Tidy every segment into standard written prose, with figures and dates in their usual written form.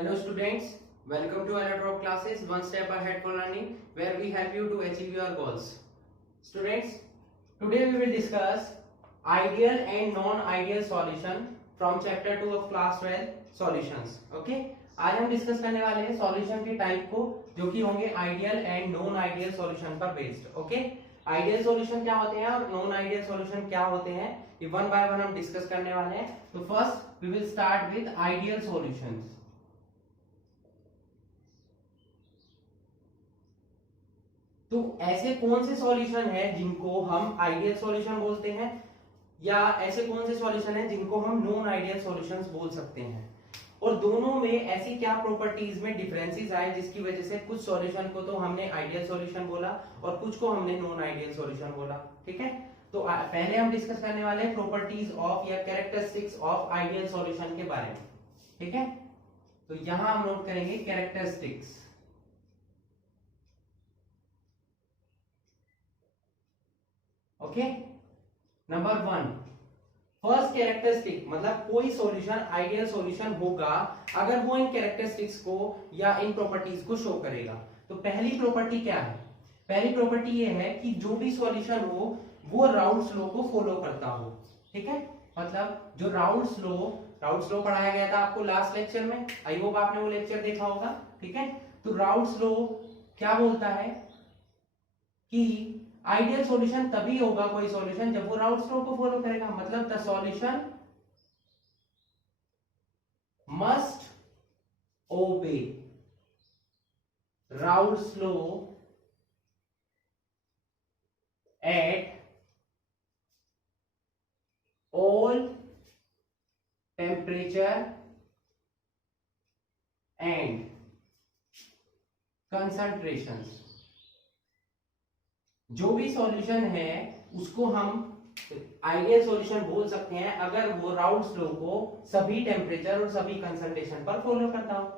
Hello students, welcome to Aerodrop classes, one step ahead for learning, where we help you to achieve your goals. Students, today we will discuss ideal and non-ideal solution from chapter 2 of class 12 solutions. Okay? आज हम discuss करने वाले हैं solution के type को, जो कि होंगे ideal and non ideal solution पर बेस्ड. ओके, आइडियल सॉल्यूशन क्या होते हैं और नॉन आइडियल सॉल्यूशन क्या होते हैं, ये वन बाय वन हम डिस्कस करने वाले हैं. तो first we will start with ideal solutions. तो ऐसे कौन से सॉल्यूशन है जिनको हम आइडियल सॉल्यूशन बोलते हैं, या ऐसे कौन से सॉल्यूशन है जिनको हम नॉन आइडियल सॉल्यूशंस बोल सकते हैं, और दोनों में ऐसी क्या प्रॉपर्टीज में डिफरेंसेस आए जिसकी वजह से कुछ सॉल्यूशन को तो हमने आइडियल सॉल्यूशन बोला और कुछ को हमने नॉन आइडियल सॉल्यूशन बोला. ठीक है, तो पहले हम डिस्कस करने वाले हैं प्रॉपर्टीज ऑफ या कैरेक्टरिस्टिक्स ऑफ आइडियल सॉल्यूशन के बारे में. ठीक है, तो यहां हम नोट करेंगे characteristics. Okay, number 1, first characteristic मतलब कोई सॉल्यूशन आइडियल सॉल्यूशन होगा अगर वो इन कैरेक्टरिस्टिक्स को या इन प्रॉपर्टीज को शो करेगा. तो पहली प्रॉपर्टी क्या है? पहली प्रॉपर्टी ये है कि जो भी सॉल्यूशन हो वो राउल्स लॉ को फॉलो करता हो. ठीक है, मतलब जो राउल्स लॉ पढ़ाया गया था आपको लास्ट लेक्चर में, आई होप आपने वो लेक्चर देखा होगा. ठीक है, तो राउल्स लॉ क्या बोलता है कि आइडियल सॉल्यूशन तभी होगा कोई सॉल्यूशन जब वो राउल्स लॉ को फॉलो करेगा. मतलब द सॉल्यूशन मस्ट ओबे Raoult's law at all temperature and concentrations. जो भी सॉल्यूशन है उसको हम आइडियल सॉल्यूशन बोल सकते हैं अगर वो राउल्स लॉ को सभी टेम्परेचर और सभी कंसंट्रेशन पर फॉलो करता हो.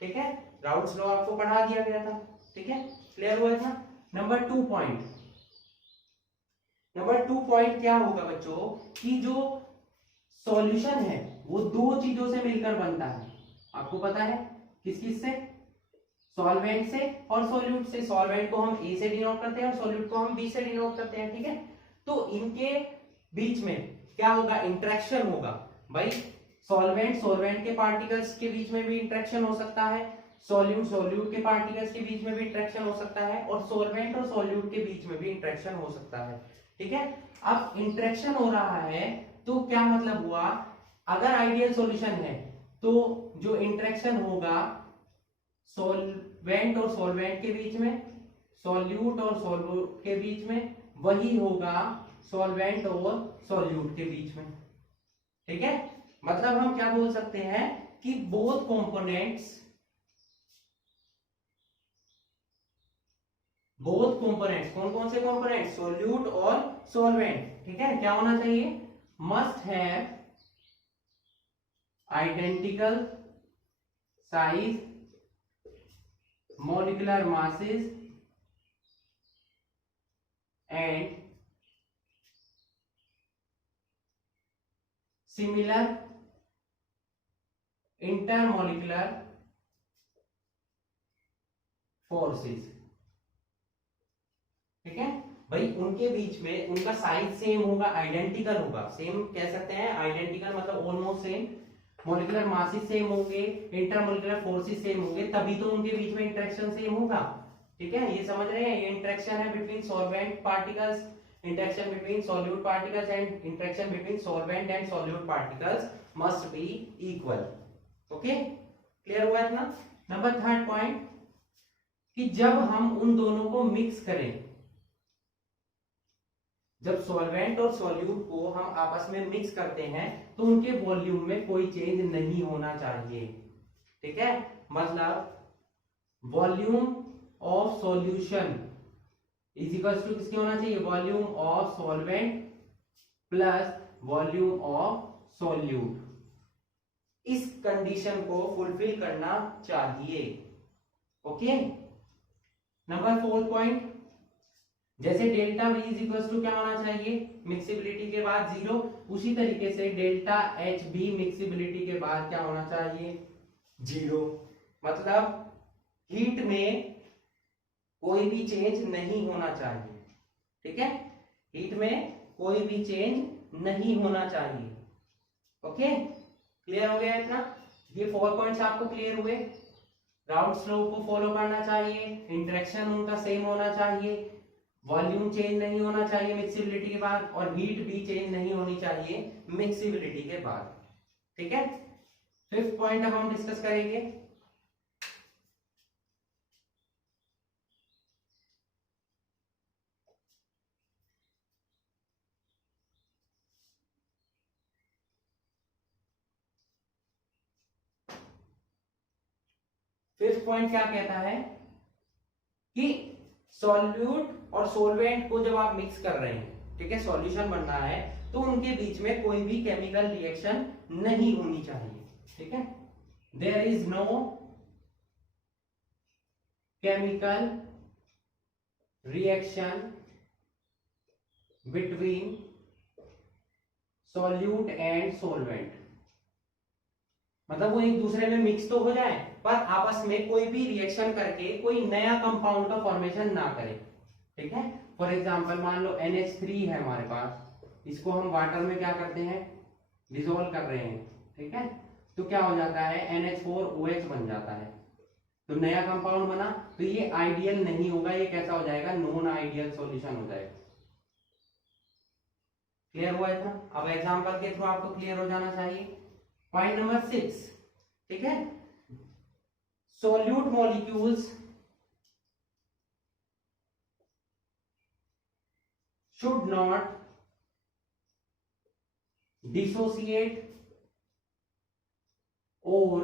ठीक है, राउल्स लॉ आपको पढ़ा दिया गया था. ठीक है, क्लियर हुआ था. नंबर 2 पॉइंट क्या होगा बच्चों, कि जो सॉल्यूशन है वो दो चीजों से मिलकर बनता है. आपको पता है किस किस से? सॉल्वेंट से और सॉल्यूट से. सॉल्वेंट को हम ए से डिनोट करते हैं और सॉल्यूट को हम बी से डिनोट करते हैं. ठीक है, तो इनके बीच में क्या होगा? इंटरेक्शन होगा. भाई सॉल्वेंट के पार्टिकल्स के बीच में भी इंटरेक्शन हो सकता है, सॉल्यूट के पार्टिकल्स के बीच में भी इंटरेक्शन हो सकता है, और सॉल्वेंट और सॉल्यूट के बीच में भी इंटरेक्शन हो सकता है. ठीक है, अब इंटरेक्शन हो रहा है तो क्या मतलब हुआ? अगर आइडियल सॉल्यूशन है तो जो इंटरेक्शन होगा सॉल्वेंट और सॉल्वेंट के बीच में, सॉल्यूट और सॉल्यूट के बीच में, वही होगा सॉल्वेंट और सॉल्यूट के बीच में. ठीक है, मतलब हम क्या बोल सकते हैं कि बोथ कंपोनेंट्स कौन कौन से कंपोनेंट? सॉल्यूट और सॉल्वेंट. ठीक है, क्या होना चाहिए? Must have identical size, molecular masses and similar intermolecular forces. ठीक है भाई, उनके बीच में उनका साइज सेम होगा, आइडेंटिकल होगा. सेम कह सकते हैं, आइडेंटिकल मतलब almost same. Molecular masses same होंगे, इंटरमॉलिक्यूलर फोर्सेस सेम होंगे, तभी तो उनके बीच में इंटरेक्शन सेम होगा. ठीक है, ये समझ रहे हैं? ये इंटरेक्शन है between solvent particles, interaction between solute particles and interaction between solvent and solute particles must be equal. Okay, clear हुआ इतना? नंबर 3 पॉइंट, कि जब हम उन दोनों को मिक्स करें, जब सॉल्वेंट और सॉल्यूट को हम आपस में मिक्स करते हैं तो उनके वॉल्यूम में कोई चेंज नहीं होना चाहिए. ठीक है, मतलब volume of solution is equals to किसके होना चाहिए? Volume of solvent plus volume of solute. इस कंडीशन को फुलफिल करना चाहिए. ओके, नंबर 4 पॉइंट, जैसे delta V is equal to क्या होना चाहिए मिक्सिबिलिटी के बाद 0, उसी तरीके से डेल्टा H भी मिक्सिबिलिटी के बाद क्या होना चाहिए 0. मतलब हीट में कोई भी चेंज नहीं होना चाहिए, ठीक है, हीट में कोई भी चेंज नहीं होना चाहिए। ओके, क्लियर हो गया इतना? ये 4 पॉइंट्स आपको क्लियर हुए। राउंड स्लोप को फॉलो करना चाहिए, इंटरेक्शन उनका सेम होना चाहिए, वॉल्यूम चेंज नहीं होना चाहिए मिक्सिबिलिटी के बाद, और हीट भी चेंज नहीं होनी चाहिए मिक्सिबिलिटी के बाद, ठीक है। 5th पॉइंट अब हम डिस्कस करेंगे। फिफ्थ पॉइंट क्या कहता है कि सॉल्यूट और सोलवेंट को जब आप मिक्स कर रहे हैं, ठीक है, सॉल्यूशन बन रहा है, तो उनके बीच में कोई भी केमिकल रिएक्शन नहीं होनी चाहिए, ठीक है। There is no chemical reaction between solute and solvent, मतलब वो एक दूसरे में मिक्स तो हो जाए पर आपस में कोई भी रिएक्शन करके कोई नया कंपाउंड का फॉर्मेशन ना करे, ठीक है। फॉर एग्जांपल मान लो NH3 है हमारे पास, इसको हम वाटर में क्या करते हैं, डिसॉल्व कर रहे हैं, ठीक है, तो क्या हो जाता है NH4OH बन जाता है, तो नया कंपाउंड बना, तो ये आइडियल नहीं होगा, ये कैसा हो जाएगा, नॉन आइडियल सॉल्यूशन हो जाएगा। क्लियर हुआ इतना? अब एग्जांपल के थ्रू आपको क्लियर हो जाना चाहिए। पॉइंट नंबर 6, ठीक है, solute molecules should not dissociate or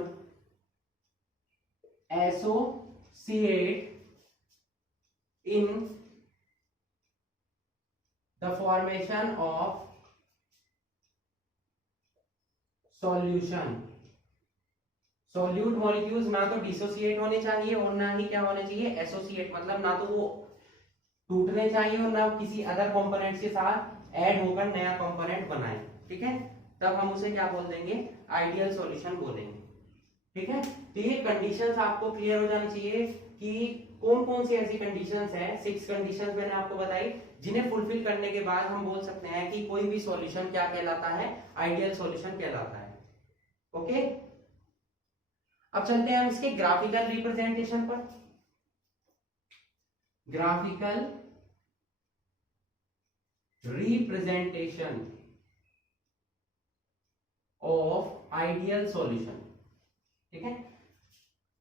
associate in the formation of solution। Solute molecules ना तो डिसोसिएट होने चाहिए और ना ही क्या होने चाहिए, एसोसिएट, मतलब ना तो वो टूटने चाहिए और ना किसी अदर कंपोनेंट्स के साथ ऐड होकर नया कंपोनेंट बनाए, ठीक है, तब हम उसे क्या बोल देंगे, आइडियल सॉल्यूशन बोलेंगे, ठीक है। तो ये कंडीशंस आपको क्लियर हो जानी चाहिए कि कौन कौन सी ऐसी कंडीशंस हैं, 6 कंडीशंस मैंने आपको बताई, जिन्हें फुलफिल करने के बाद हम बोल सकते हैं कि कोई भी सॉल्यूशन क्या कहलाता है, आइडियल सॉल्यूशन कहलाता है। ओके, अब चलते हैं हम इसके ग्राफिकल रिप्रेजेंटेशन पर। Graphical representation of ideal solution, ठीक है।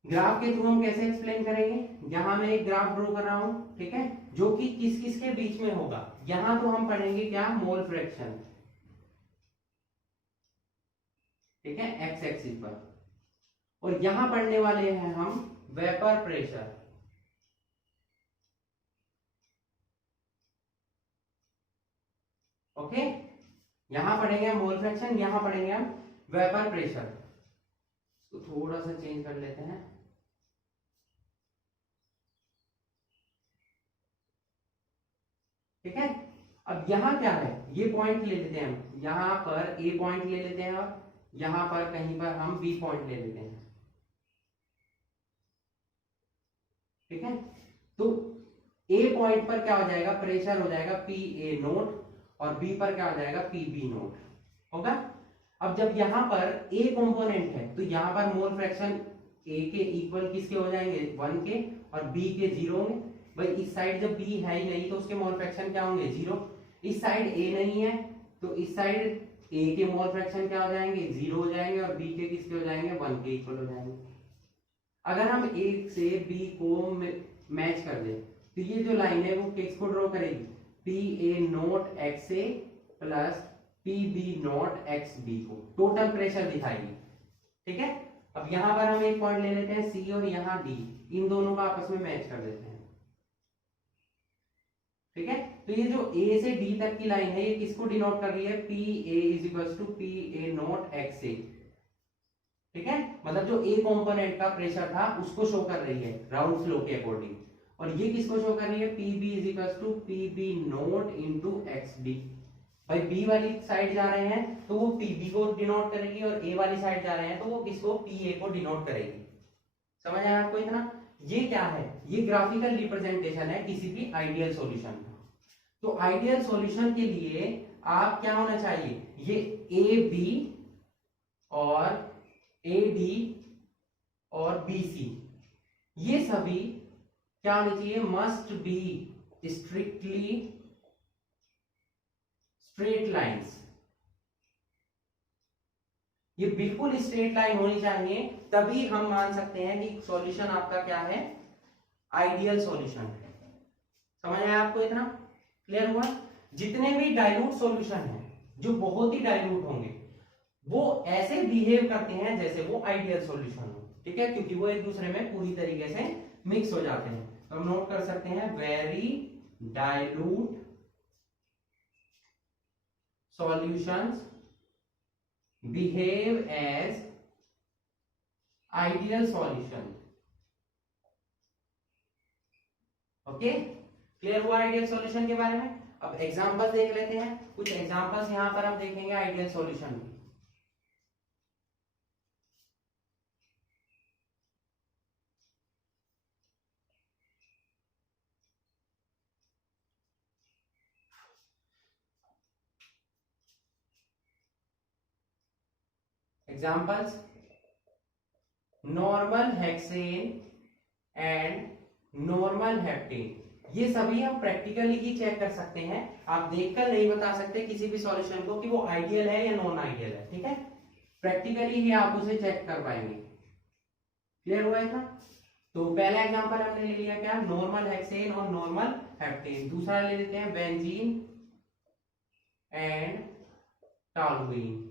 ग्राफ के थ्रू हम कैसे एक्सप्लेन करेंगे, यहां मैं एक ग्राफ ड्रॉ कर रहा हूं, ठीक है, जो कि किस किस के बीच में होगा, यहां तो हम पढ़ेंगे क्या, मोल फ्रैक्शन, ठीक है, एक्स एक्सिस पर, और यहां पढ़ने वाले हैं हम वेपर प्रेशर, ओके, यहां पढ़ेंगे हम मोल फ्रैक्शन, यहां पढ़ेंगे हम वेपर प्रेशर। तो थोड़ा सा चेंज कर लेते हैं, ठीक है। अब यहां क्या है, ये पॉइंट ले लेते हैं हम, यहां पर ए पॉइंट ले लेते हैं और यहां पर कहीं पर हम बी पॉइंट ले लेते हैं, ठीक है। तो ए पॉइंट पर क्या हो जाएगा, प्रेशर हो जाएगा PA0 और बी पर क्या हो जाएगा, PB0 होगा। अब जब यहां पर ए कंपोनेंट है तो यहां पर मोल फ्रैक्शन ए के इक्वल किसके हो जाएंगे, 1 के, और बी के 0 होंगे। भाई इस साइड जब बी है ही नहीं तो उसके मोल फ्रैक्शन क्या होंगे, 0। इस साइड ए नहीं है तो इस साइड ए के मोल फ्रैक्शन क्या हो जाएंगे, 0 हो जाएंगे, और बी के किसके हो जाएंगे, 1 के इक्वल हो जाएंगे। अगर हम ए से बी को मैच कर दें तो ये जो लाइन है वो किसको ड्रॉ करेगी, PA0 XA plus PB0 XB को टोटल प्रेशर दिखाएगी, ठीक है। अब यहां पर हम एक पॉइंट ले लेते हैं C और यहाँ D, इन दोनों का आपस में मैच कर देते हैं, ठीक है। तो ये जो A से D तक की लाइन है ये किसको डिनोट कर रही है, PA is equal to PA0 XA, ठीक है, मतलब जो ए कंपोनेंट का प्रेशर था उसको शो कर रही है राउंड फ्लो के अकॉर्डिंग, और ये किसको शो कर रही है, PB is equal to PB0 into XD। भाई बी वाली साइड जा रहे हैं तो वो PB को डिनोट करेगी और ए वाली साइड जा रहे हैं तो वो किसको, PA को डिनोट करेगी, समझ आया आपको इतना? ये क्या है? ये ग्राफिकल रिप्रेजेंटेशन है किसी भी आइडियल सॉल्यूशन का। तो आइडियल सॉल्यूशन के लिए आप क्या होना चाहिए, ये ए बी और ए डी और बी सी, ये सभी क्या होनी चाहिए, must be strictly straight lines. ये बिल्कुल स्ट्रेट लाइन होनी चाहिए, तभी हम मान सकते हैं कि सॉल्यूशन आपका क्या है, आइडियल सॉल्यूशन है। समझ आया आपको इतना? क्लियर हुआ? जितने भी डाइल्यूट सॉल्यूशन हैं, जो बहुत ही डाइल्यूट होंगे, वो ऐसे बिहेव करते हैं जैसे वो आइडियल सॉल्यूशन हो, ठीक है, क्योंकि वो एक दूसरे में पूरी तरीके से मिक्स हो जाते हैं। तो हम नोट कर सकते हैं, very dilute solutions behave as ideal solution। Okay, clear हुआ आइडियल सॉल्यूशन के बारे में? अब एग्जांपल देख लेते हैं, कुछ एग्जांपल्स यहां पर हम देखेंगे आइडियल सॉल्यूशन की। Examples, normal hexane and normal heptane. ये सभी हम प्रैक्टिकली ही चेक कर सकते हैं, आप देखकर नहीं बता सकते किसी भी सॉल्यूशन को कि वो आइडियल है या नॉन आइडियल है, ठीक है, प्रैक्टिकली ही आप उसे चेक कर पाएंगे। क्लियर हुआ है? तो पहला एग्जांपल हमने ले लिया क्या, नॉर्मल हेक्सेन और नॉर्मल हेप्टेन। दूसरा ले लेते हैं benzene and toluene.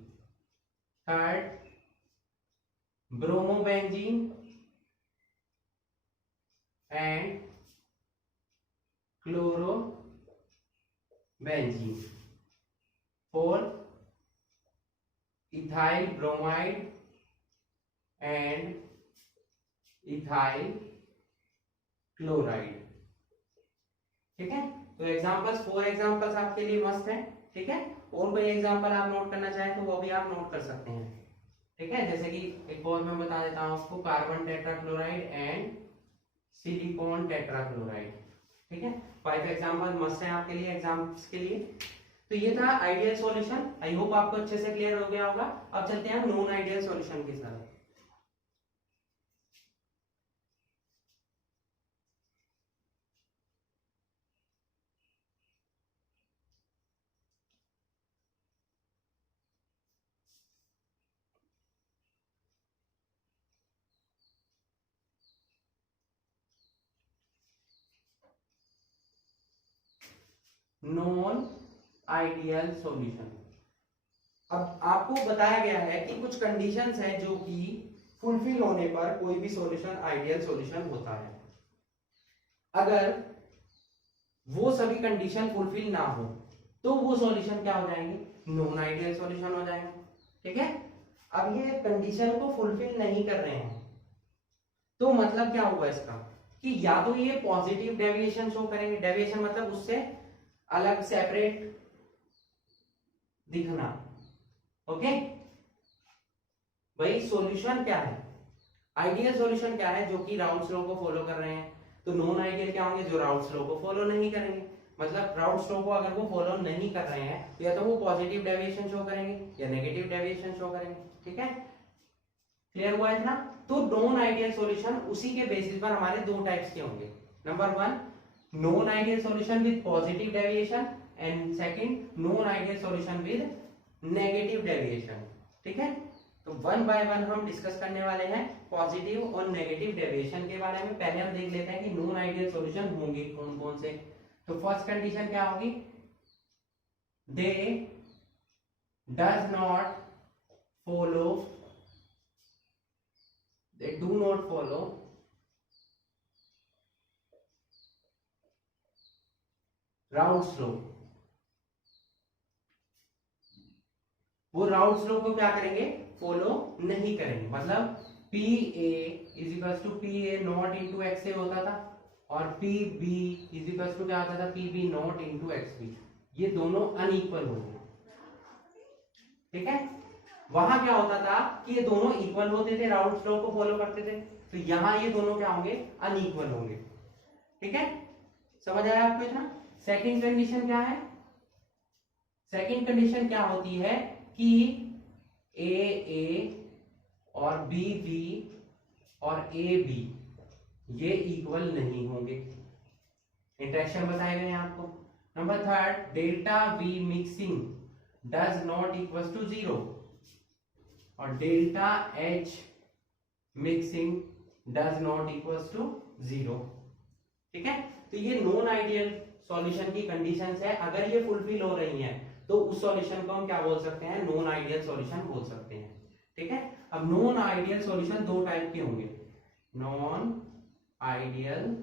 Third, bromobenzene and chlorobenzene. Fourth, ethyl bromide and ethyl chloride. ठीक है, तो एग्जांपल्स, 4 एग्जांपल्स आपके लिए मस्त है, ठीक है। और कोई एग्जांपल आप नोट करना चाहें तो वो भी आप नोट कर सकते हैं, ठीक है। जैसे कि एक और मैं बता देता हूं आपको, carbon tetrachloride and silicon tetrachloride, ठीक है। 5 एग्जांपल मस्त है आपके लिए एग्जाम्स के लिए। तो ये था आइडियल सॉल्यूशन, आई होप आपको अच्छे से क्लियर हो गया होगा। अब चलते हैं नॉन आइडियल सॉल्यूशन के साथ। Non ideal solution. अब आपको बताया गया है कि कुछ कंडीशंस है जो कि फुलफिल होने पर कोई भी सॉल्यूशन आइडियल सॉल्यूशन होता है। अगर वो सभी कंडीशन फुलफिल ना हो तो वो सॉल्यूशन क्या हो जाएंगे, नॉन आइडियल सॉल्यूशन हो जाएंगे, ठीक है। अब ये कंडीशन को फुलफिल नहीं कर रहे हैं तो मतलब क्या होगा इसका, कि या तो ये पॉजिटिव डेविएशन शो करेंगे, डेविएशन मतलब उससे अलग सेपरेट दिखना, ओके। भाई सॉल्यूशन क्या है, आइडियल सॉल्यूशन क्या है, जो कि राउल्स लॉ को फॉलो कर रहे हैं। तो नॉन आइडियल क्या होंगे, जो राउल्स लॉ को फॉलो नहीं करेंगे। मतलब राउल्स लॉ को अगर वो फॉलो नहीं कर रहे हैं तो या तो वो पॉजिटिव डेविएशन शो करेंगे या नेगेटिव डेविएशन शो करेंगे, ठीक है। क्लियर हुआ इतना? तो नॉन आइडियल सॉल्यूशन उसी के बेसिस पर हमारे 2 टाइप्स के होंगे। Number 1, non ideal solution with positive deviation, and second non ideal solution with negative deviation, ठीक है। तो 1 बाय 1 हम डिस्कस करने वाले हैं पॉजिटिव और नेगेटिव डेविएशन के बारे में। पहले हम देख लेते हैं कि नॉन आइडियल सॉल्यूशन होंगे कौन कौन से। तो फर्स्ट कंडीशन क्या होगी, they do not follow, they do not follow Raoult's law। वो राउल्स लॉ को क्या करेंगे, फॉलो नहीं करेंगे। मतलब p a is equal to p a not into x a होता था, और p b is equal to क्या होता था, p b not into x b. ये दोनों अनइक्वल हो गए, ठीक है। वहां क्या होता था कि ये दोनों इक्वल होते थे, राउल्स लॉ को फॉलो करते थे। तो यहाँ ये दोनों क्या होंगे, अनइक्वल होंगे। ठीक है, समझ आया आपको इतना। सेकंड कंडीशन क्या है, सेकंड कंडीशन क्या होती है कि ए और बी और ए बी ये इक्वल नहीं होंगे। इंटरेक्शन बताए गए हैं आपको। Number third, delta V mixing does not equal to 0 और delta H mixing does not equal to 0। ठीक है, तो ये नॉन आइडियल सॉल्यूशन की कंडीशंस है। अगर ये फुलफिल हो रही हैं तो उस सॉल्यूशन को हम क्या बोल सकते हैं, नॉन आइडियल सॉल्यूशन बोल सकते हैं। ठीक है, अब नॉन आइडियल सॉल्यूशन दो टाइप के होंगे। Non ideal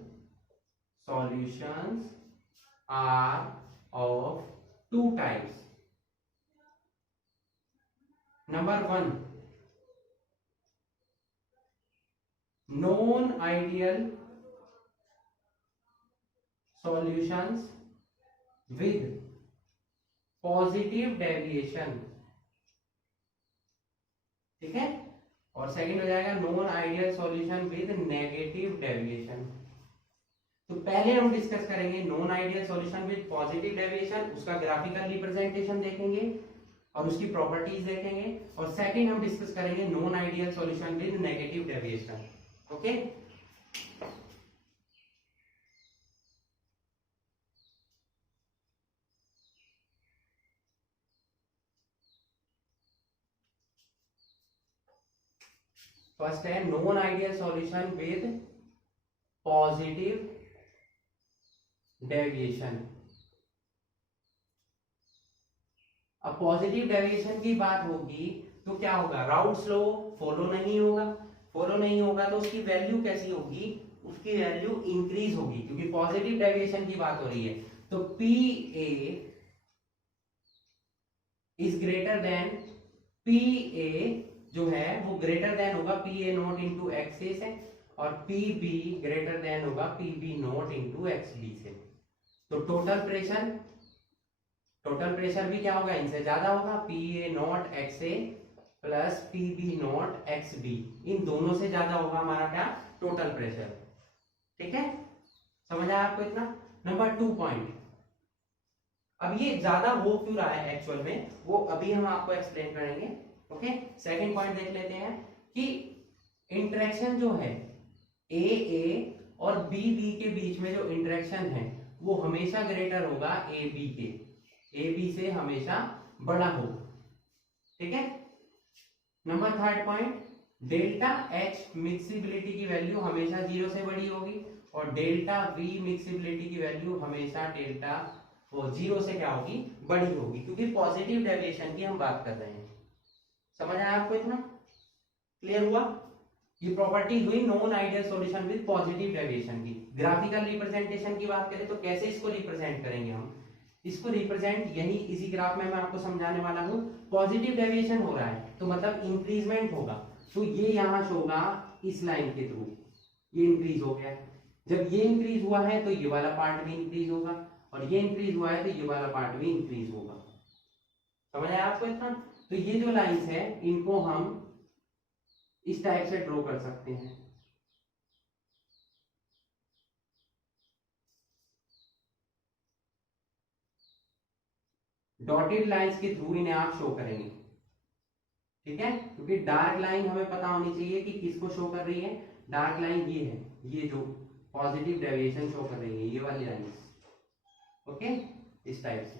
solutions are of two types. Number one, non ideal solutions with positive deviation. ठीक है, और सेकंड हो जाएगा non ideal solution with negative deviation. तो पहले हम डिस्कस करेंगे non ideal solution with positive deviation, उसका ग्राफिकल रिप्रेजेंटेशन देखेंगे और उसकी प्रॉपर्टीज देखेंगे। और सेकंड हम डिस्कस करेंगे non ideal solution with negative deviation. Okay, first है non ideal solution with positive deviation. अब पॉजिटिव डेविएशन की बात होगी तो क्या होगा, राउट स्लो फॉलो नहीं होगा। फॉलो नहीं होगा तो उसकी वैल्यू कैसी होगी, उसकी वैल्यू इंक्रीज होगी, क्योंकि पॉजिटिव डेविएशन की बात हो रही है। तो p a is greater than, p a जो है वो ग्रेटर देन होगा p a not into x a से, और पी बी ग्रेटर देन होगा p b not into x b से। तो टोटल प्रेशर भी क्या होगा, इनसे ज्यादा होगा, p a not x a plus p b not x b, इन दोनों से ज्यादा होगा हमारा क्या, टोटल प्रेशर। ठीक है, समझ आया आपको इतना। नंबर 2 पॉइंट, अब ये ज्यादा हो क्यों रहा है एक्चुअल में, वो अभी हम आपको एक्सप्लेन करेंगे। ओके, सेकंड पॉइंट देख लेते हैं कि इंटरेक्शन जो है ए और बी के बीच में जो इंटरेक्शन है वो हमेशा ग्रेटर होगा ए बी से हमेशा बड़ा होगा। ठीक है, number third point, delta H mixability की वैल्यू हमेशा 0 से बड़ी होगी और डेल्टा वी मिक्सिबिलिटी की वैल्यू हमेशा डेल्टा 0 से क्या होगी, बड़ी होगी, क्योंकि पॉजिटिव डेविएशन की हम बात कर रहे हैं। समझ आया आपको इतना, क्लियर हुआ। ये प्रॉपर्टी हुई non ideal solution with positive deviation की। ग्राफिकल रिप्रेजेंटेशन की बात करें तो कैसे इसको रिप्रेजेंट करेंगे हम, इसको रिप्रेजेंट यही इसी ग्राफ में मैं आपको समझाने वाला हूं। पॉजिटिव डेविएशन हो रहा है तो मतलब इंक्रीजमेंट होगा, तो ये यहां शो होगा इस लाइन के थ्रू, ये इंक्रीज हो गया। जब ये इंक्रीज हुआ है तो ये वाला पार्ट भी इंक्रीज होगा, और ये इंक्रीज हुआ है तो ये वाला पार्ट भी इंक्रीज होगा। समझ आया आपको इतना। तो ये जो लाइंस है इनको हम इस टाइप से ड्रॉ कर सकते हैं। डॉटेड लाइंस के थ्रू इन्हें आप शो करेंगे। ठीक है, क्योंकि डार्क लाइन हमें पता होनी चाहिए कि किसको शो कर रही है। डार्क लाइन ये है, ये जो पॉजिटिव डेविएशन शो कर रही है, ये वाली लाइन। ओके, इस टाइप से।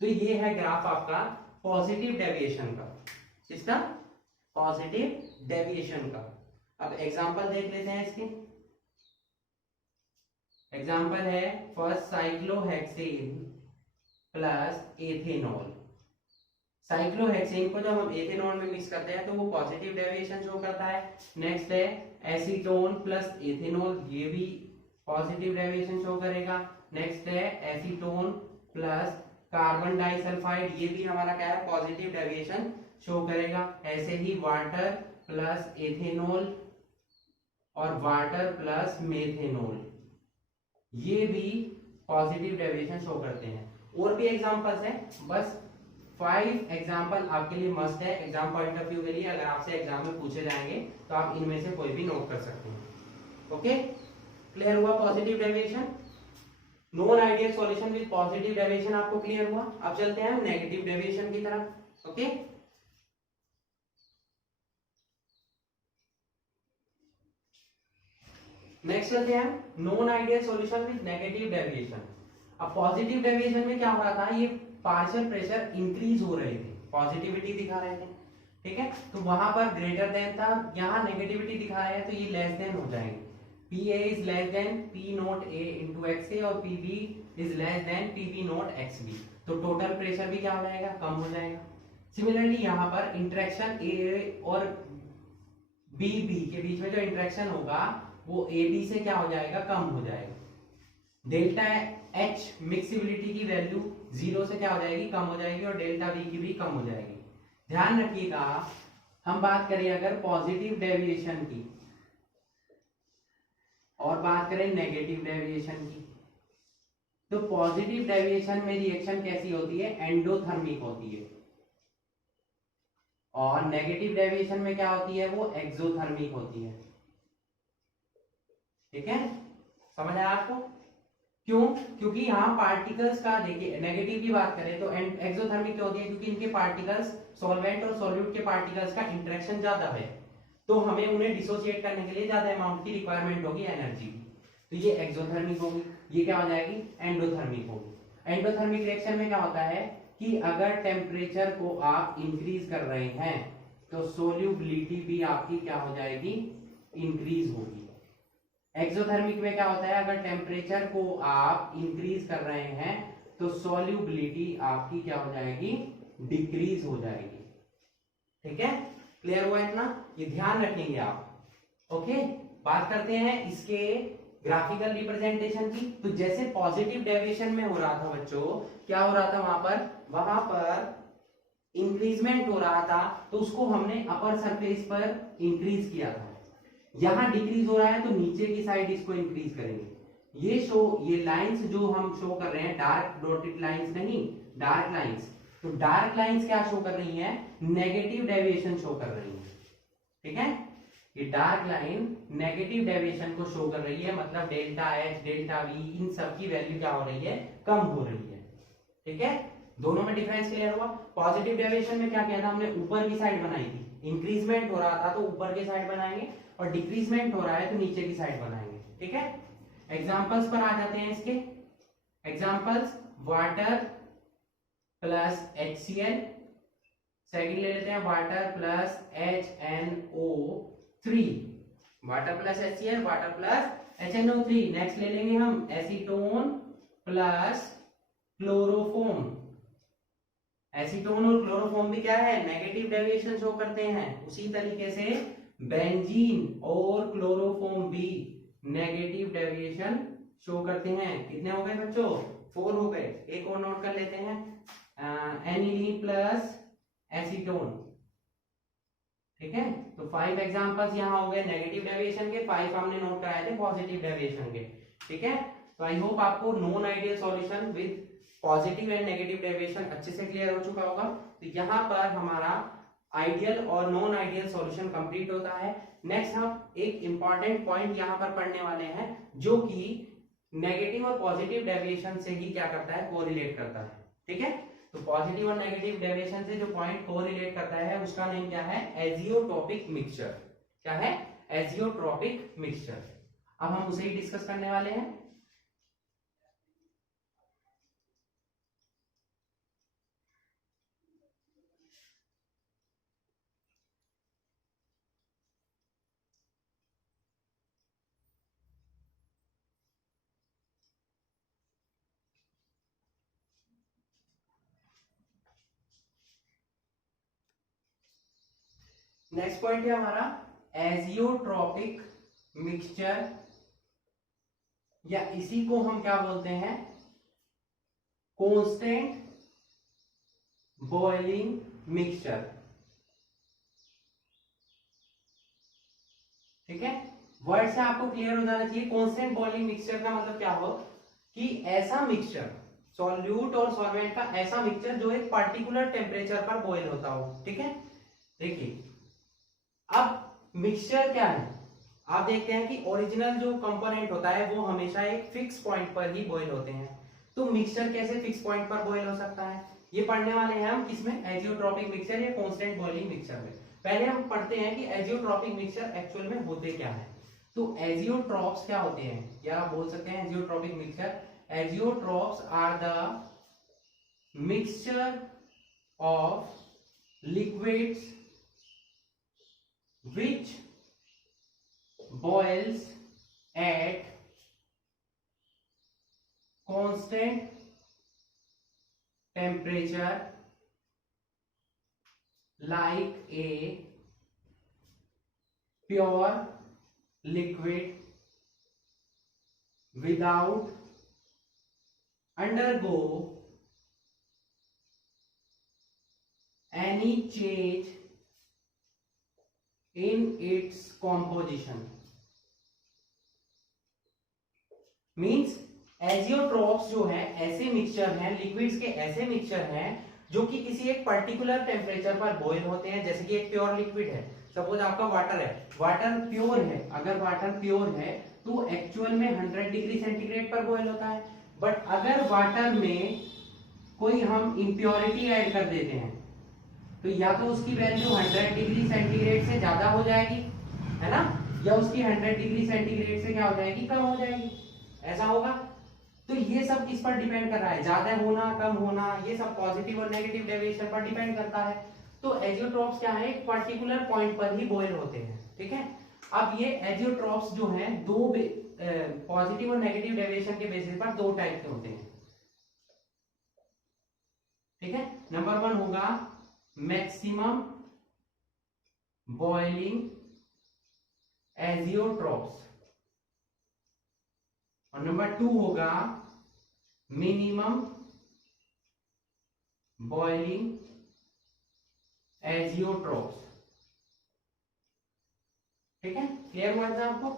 तो ये है ग्राफ आपका पॉजिटिव डेविएशन का, इसका पॉजिटिव डेविएशन का। अब एग्जांपल देख लेते हैं इसके। एग्जांपल है first cyclohexane plus ethanol. Cyclohexane को जब हम एथेनॉल में मिक्स करते हैं तो वो पॉजिटिव डेविएशन शो करता है। नेक्स्ट है एसीटोन प्लस एथेनॉल, ये भी पॉजिटिव डेविएशन शो करेगा। नेक्स्ट है एसीटोन प्लस कार्बन डाइसल्फाइड, ये भी हमारा क्या है, पॉजिटिव डेविएशन शो करेगा। ऐसे ही वाटर प्लस एथेनॉल और वाटर प्लस मेथेनॉल, ये भी पॉजिटिव डेविएशन शो करते हैं। और भी एग्जांपल्स हैं, बस 5 एग्जाम्पल आपके लिए मस्ट है एग्जाम पॉइंट ऑफ व्यू के लिए। अगर आपसे एग्जाम में पूछे जाएंगे तो आप इनमें से कोई भी नोट कर सकते हैं। ओके, क्लियर हुआ positive deviation, non ideal solution with positive deviation आपको क्लियर हुआ। अब चलते हैं नेगेटिव डेविएशन की तरफ। ओके, नेक्स्ट चलते हैं non ideal solution with negative deviation. अब पॉजिटिव डेविएशन में क्या हो रहा था, ये पार्शियल प्रेशर इंक्रीज हो रहे थे, पॉजिटिविटी दिखा रहे थे, ठीक है, तो वहां पर ग्रेटर देन था, यहाँ नेगेटिविटी दिखा रहे हैं तो ये लेस देन हो जाएंगे। P a is less than p not a into x a और p b is less than p b not x b, तो टोटल प्रेशर भी क्या हो जाएगा, कम हो जाएगा। सिमिलरली यहाँ पर इंटरेक्शन ए और बी बी के बीच में जो इंटरेक्शन होगा वो ए बी से क्या हो जाएगा, कम हो जाएगा। डेल्टा एच मिक्सिबिलिटी की वैल्यू 0 से क्या हो जाएगी, कम हो जाएगी, और डेल्टा बी की भी कम हो जाएगी। ध्यान रखिएगा, हम बात करें अगर पॉजिटिव डेविएशन की और बात करें नेगेटिव डेविएशन की, तो पॉजिटिव डेविएशन में रिएक्शन कैसी होती है, एंडोथर्मिक होती है, और नेगेटिव डेविएशन में क्या होती है, वो एक्सोथर्मिक होती है। ठीक है, समझ आया आपको? क्यों? क्योंकि यहाँ पार्टिकल्स का देखिए, नेगेटिव की बात करें तो एक्सोथर्मिक क्या होती है, क्योंकि इनके पार्टिकल्स सॉल्वेंट और सॉल्यूट के पार्टिकल्स का इंटरेक्शन ज्यादा है, तो हमें उन्हें डिसोसिएट करने के लिए ज्यादा अमाउंट की रिक्वायरमेंट होगी एनर्जी, तो ये एक्सोथर्मिक होगी। ये क्या हो जाएगी, एंडोथर्मिक होगी। एंडोथर्मिक रिएक्शन में क्या होता है कि अगर टेम्परेचर को आप इंक्रीज कर रहे हैं तो सोल्यूबिलिटी भी आपकी क्या हो जाएगी, इंक्रीज होगी। एक्सोथर्मिक में क्या होता है, अगर टेम्परेचर को आप इंक्रीज कर रहे हैं तो सोल्यूबिलिटी आपकी क्या हो जाएगी, डिक्रीज हो जाएगी। ठीक है, क्लियर हुआ इतना, ये ध्यान रखेंगे आप। ओके, बात करते हैं इसके ग्राफिकल रिप्रेजेंटेशन की। तो जैसे पॉजिटिव डेविएशन में हो रहा था बच्चों, क्या हो रहा था, वहां पर इंक्रीजमेंट हो रहा था, तो उसको हमने अपर सरफेस पर इंक्रीज किया था। यहां डिक्रीज हो रहा है तो नीचे की साइड इसको इंक्रीज करेंगे। ये लाइंस जो हम शो कर रहे हैं, डार्क डॉटेड लाइंस नहीं, डार्क लाइंस, तो डार्क लाइंस क्या शो कर रही हैं, नेगेटिव डेविएशन शो कर रही हैं। ठीक है, ये डार्क लाइन नेगेटिव डेविएशन को शो कर रही है, मतलब डेल्टा एच, डेल्टा वी, इन सब की वैल्यू क्या हो रही है, कम हो रही है। ठीक है, दोनों में डिफरेंस क्लियर हुआ। पॉजिटिव डेविएशन में क्या किया था हमने, ऊपर की साइड बनाई थी, इंक्रीजमेंट हो रहा था तो ऊपर की साइड बनाएंगे, और डिक्रीजमेंट हो रहा है तो नीचे की साइड बनाएंगे। ठीक है, एग्जांपल्स पर आ जाते हैं इसके। Examples, water plus HCl, second ले लेते हैं water plus HNO3, water plus HCl, water plus HNO3। Next ले लेंगे हम एसीटोन प्लस क्लोरोफोम। एसीटोन और क्लोरोफोम भी क्या है, नेगेटिव डेविएशन शो करते हैं। उसी तरीके से बेंजीन और क्लोरोफोम भी नेगेटिव डेविएशन शो करते हैं। कितने हो गए बच्चों, 4 हो गए। एक और नोट कर लेते हैं, एनिलीन प्लस एसीटोन। ठीक है, तो 5 एग्जांपल्स यहाँ हो गए नेगेटिव डेविएशन के, 5 हमने नोट कराए थे पॉजिटिव डेविएशन के। ठीक है, तो आई होप आपको non ideal solution with positive and negative deviation अच्छे से क्लियर हो चुका होगा। तो यहाँ पर हमारा आइडियल और नॉन आइडियल सॉल्यूशन कंप्लीट होता है। नेक्स्ट हम एक इंपॉर्टेंट पॉइंट यहाँ पर पढ़ने वाले हैं, जो कि नेगेटिव और पॉजिटिव डेविएशन से ही क्या करता है, कोरिलेट करता है। ठीक है, तो पॉजिटिव और नेगेटिव डेविएशन से जो पॉइंट कोरिलेट करता है उसका नेम क्या है, एजियोट्रॉपिक मिक्सचर। क्या है, एजियोट्रॉपिक मिक्सचर। अब हम उसे ही डिस्कस करने वाले हैं। नेक्स्ट पॉइंट है हमारा एजियोट्रॉपिक मिक्सचर, या इसी को हम क्या बोलते हैं, कांस्टेंट बॉइलिंग मिक्सचर। ठीक है, वर्ड से आपको क्लियर हो जाना चाहिए। कांस्टेंट बॉइलिंग मिक्सचर का मतलब क्या हो कि ऐसा मिक्सचर सॉल्यूट और सॉल्वेंट का ऐसा मिक्सचर जो एक पर्टिकुलर टेम्परेचर पर बॉयल होता हो। ठीक है, देखिए अब मिक्सचर क्या है, आप देखते हैं कि ओरिजिनल जो कंपोनेंट होता है वो हमेशा एक फिक्स पॉइंट पर ही बॉयल होते हैं। तो मिक्सचर कैसे फिक्स पॉइंट पर बॉयल हो सकता है, ये पढ़ने वाले हैं हम किसमें, एजियोट्रॉपिक मिक्सचर या कांस्टेंट बॉइलिंग मिक्सचर में। पहले हम पढ़ते हैं कि एजियोट्रॉपिक मिक्सचर एक्चुअल में होते क्या है। तो एजियोट्रॉप्स क्या होते हैं, या आप बोल सकते हैं azeotropic mixture, azeotropes are the mixture of liquids which boils at constant temperature like a pure liquid without undergo any change in its composition। Means azeotropes जो है ऐसे मिक्सचर हैं, लिक्विड्स के ऐसे मिक्सचर हैं जो कि किसी एक पर्टिकुलर टेम्परेचर पर बॉयल होते हैं। जैसे कि एक प्योर लिक्विड है, सपोज आपका वाटर है, वाटर प्योर है, अगर वाटर प्योर है तो एक्चुअल में 100 डिग्री सेंटीग्रेड पर बॉयल होता है। बट अगर वाटर में कोई हम इम्प्योरिटी ऐड कर देते हैं तो या तो उसकी वैल्यू 100 डिग्री सेंटीग्रेड से ज्यादा हो जाएगी, है ना, या उसकी 100 डिग्री सेंटीग्रेड से क्या हो जाएगी, कम हो जाएगी, ऐसा होगा। तो ये सब किस पर डिपेंड कर रहा है, ज्यादा होना कम होना, ये सब पॉजिटिव और नेगेटिव डेविएशन पर डिपेंड करता है। तो एजियोट्रॉप्स क्या है, एक पर्टिकुलर पॉइंट पर ही बॉयल होते हैं। ठीक है, अब ये एजियोट्रॉप्स जो हैं दो पॉजिटिव और नेगेटिव डेविएशन के बेसिस पर दो टाइप के होते हैं। ठीक है, नंबर 1 होगा मैक्सिमम बॉइलिंग एजियोट्रॉप्स और नंबर 2 होगा मिनिमम बॉइलिंग एजियोट्रॉप्स। ठीक है, क्लियर हुआ था आपको,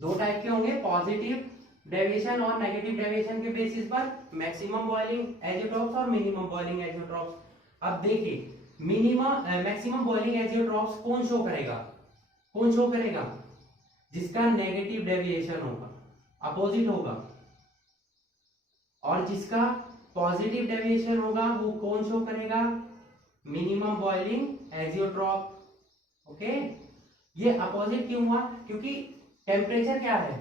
दो टाइप के होंगे, पॉजिटिव डेविएशन और नेगेटिव डेविएशन के बेसिस पर मैक्सिमम बॉइलिंग एजियोट्रॉप्स और मिनिमम बॉइलिंग एजियोट्रॉप्स। अब देखिए मिनिमम मैक्सिमम बॉइलिंग एजियोट्रॉप्स कौन शो करेगा, कौन शो करेगा, जिसका नेगेटिव डेविएशन होगा, अपोजिट होगा, और जिसका पॉजिटिव डेविएशन होगा वो कौन शो करेगा, मिनिमम बॉइलिंग एजियोट्रॉप। ओके, ये अपोजिट क्यों हुआ, क्योंकि टेम्परेचर क्या है,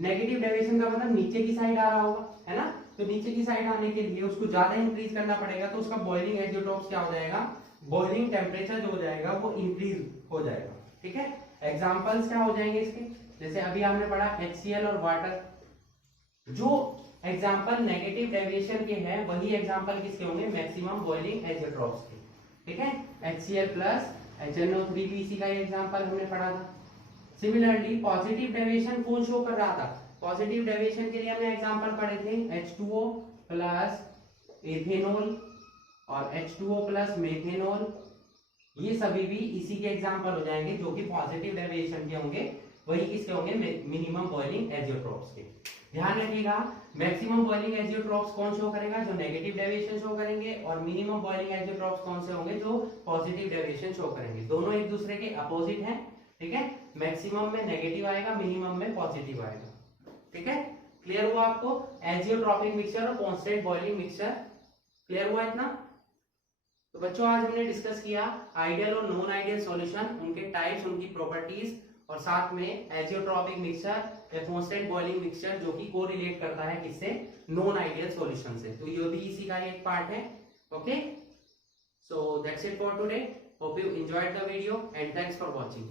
नेगेटिव डेविएशन का मतलब नीचे की साइड आ रहा होगा, है ना, तो नीचे की साइड आने के लिए उसको ज्यादा इंक्रीज करना पड़ेगा, तो उसका बॉइलिंग एजियोट्रॉप्स क्या हो जाएगा, बॉइलिंग टेम्परेचर जो हो जाएगा वो इंक्रीज हो जाएगा। ठीक है, एग्जांपल्स क्या हो जाएंगे इसके, जैसे अभी हमने पढ़ा HCl और वाटर, जो एग्जांपल नेगेटिव डेविएशन के हैं वही एग्जांपल किसके होंगे, मैक्सिमम बॉइलिंग एजियोट्रॉप्स के। ठीक है, HCl प्लस HNO3 भी इसी का एग्जांपल हमने पढ़ा था। सिमिलरली पॉजिटिव डेविएशन कौन शो कर रहा था, पॉजिटिव डेविएशन के लिए हमने एग्जांपल पढ़े थे H2O प्लस एथेनॉल और H2O प्लस मेथेनॉल, ये सभी भी इसी के एग्जांपल हो जाएंगे जो कि पॉजिटिव डेविएशन के होंगे, वही किसके होंगे, मिनिमम बॉइलिंग एजियोट्रॉप्स के। ध्यान रखिएगा, मैक्सिमम बॉइलिंग एजियोट्रॉप्स कौन शो करेगा, जो नेगेटिव डेविएशन शो करेंगे, और मिनिमम बॉइलिंग एजियोट्रॉप्स कौन से होंगे, जो पॉजिटिव डेविएशन शो करेंगे। दोनों एक दूसरे के अपोजिट हैं। ठीक है, मैक्सिमम में नेगेटिव आएगा, मिनिमम में पॉजिटिव आएगा। ठीक है, क्लियर हुआ आपको, एजियोट्रॉपिक मिक्सचर और कांस्टेंट बॉइलिंग मिक्सचर, क्लियर हुआ इतना। तो बच्चों आज हमने डिस्कस किया आइडियल और नॉन आइडियल सॉल्यूशन, उनके टाइप्स, उनकी प्रॉपर्टीज, और साथ में एजियोट्रॉपिक मिक्सचर या कांस्टेंट बॉइलिंग मिक्सचर जो कि कोरिलेट करता है किससे, नॉन आइडियल सॉल्यूशन से। तो ये भी इसी का एक पार्ट है। Okay, so that's it for today, hope you enjoyed the video and thanks for watching.